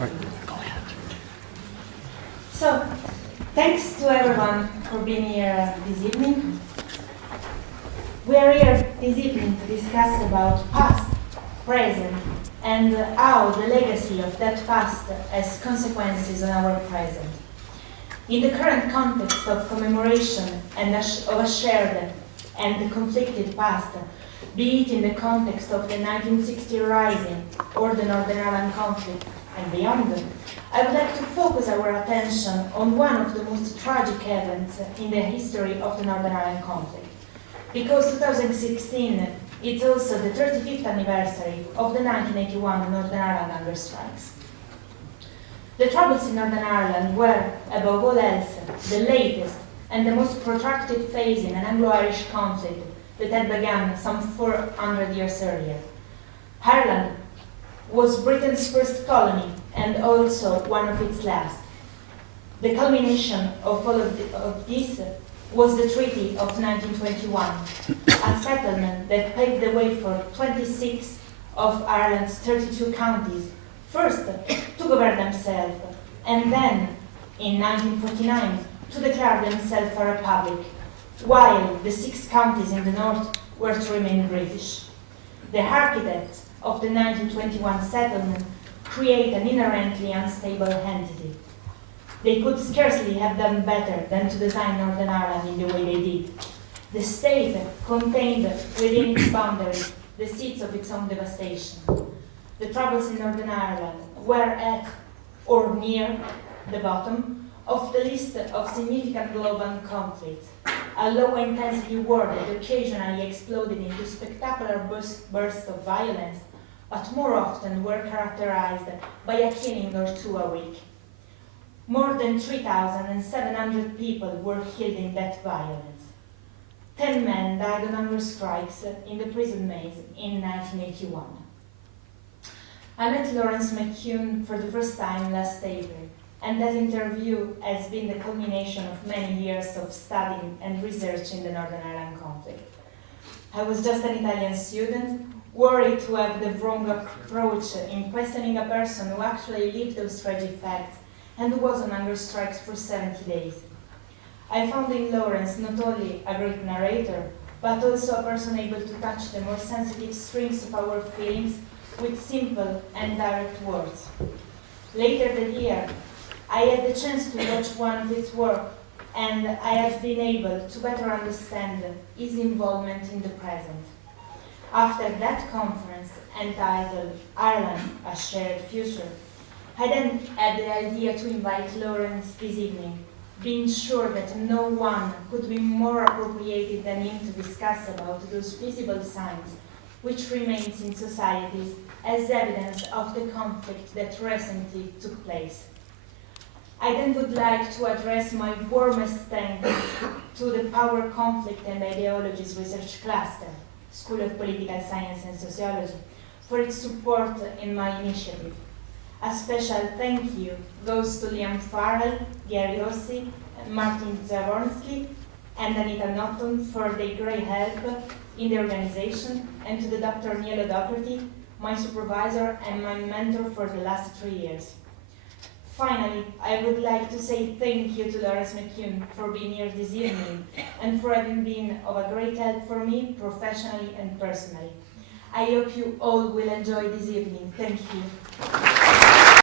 Right. Go ahead. So, thanks to everyone for being here this evening. We are here this evening to discuss about past, present, and how the legacy of that past has consequences on our present. In the current context of commemoration and of a shared and conflicted past, be it in the context of the 1960 Rising or the Northern Ireland conflict and beyond, I would like to focus our attention on one of the most tragic events in the history of the Northern Ireland conflict. Because 2016 is also the 35th anniversary of the 1981 Northern Ireland hunger strikes. The troubles in Northern Ireland were, above all else, the latest and the most protracted phase in an Anglo-Irish conflict that had begun some 400 years earlier. Ireland was Britain's first colony and also one of its last. The culmination of all of this was the Treaty of 1921, a settlement that paved the way for 26 of Ireland's 32 counties, first to govern themselves, and then, in 1949, to declare themselves a republic, while the 6 counties in the north were to remain British. The architects of the 1921 settlement create an inherently unstable entity. They could scarcely have done better than to design Northern Ireland in the way they did. The state contained within its boundaries the seeds of its own devastation. The troubles in Northern Ireland were at or near the bottom of the list of significant global conflicts, a low-intensity war that occasionally exploded into spectacular bursts of violence, but more often were characterized by a killing or two a week. More than 3,700 people were killed in that violence. 10 men died on hunger strikes in the prison maze in 1981. I met Laurence McKeown for the first time last April, and that interview has been the culmination of many years of studying and research in the Northern Ireland conflict. I was just an Italian student, worried to have the wrong approach in questioning a person who actually lived those tragic facts and who was on hunger strikes for 70 days. I found in Laurence not only a great narrator, but also a person able to touch the more sensitive strings of our feelings with simple and direct words. Later that year, I had the chance to watch one of his work, and I have been able to better understand his involvement in the present. After that conference, entitled Ireland, a Shared Future, I then had the idea to invite Laurence this evening, being sure that no one could be more appropriated than him to discuss about those visible signs which remains in societies as evidence of the conflict that recently took place. I then would like to address my warmest thanks to the Power, Conflict and Ideologies Research Cluster, School of Political Science and Sociology, for its support in my initiative. A special thank you goes to Liam Farrell, Gary Rossi, Martin Zaworski, and Anita Norton for their great help in the organization, and to the Dr. Nielo Doherty, my supervisor and my mentor for the last 3 years. Finally, I would like to say thank you to Laurence McKeown for being here this evening and for having been of a great help for me professionally and personally. I hope you all will enjoy this evening. Thank you.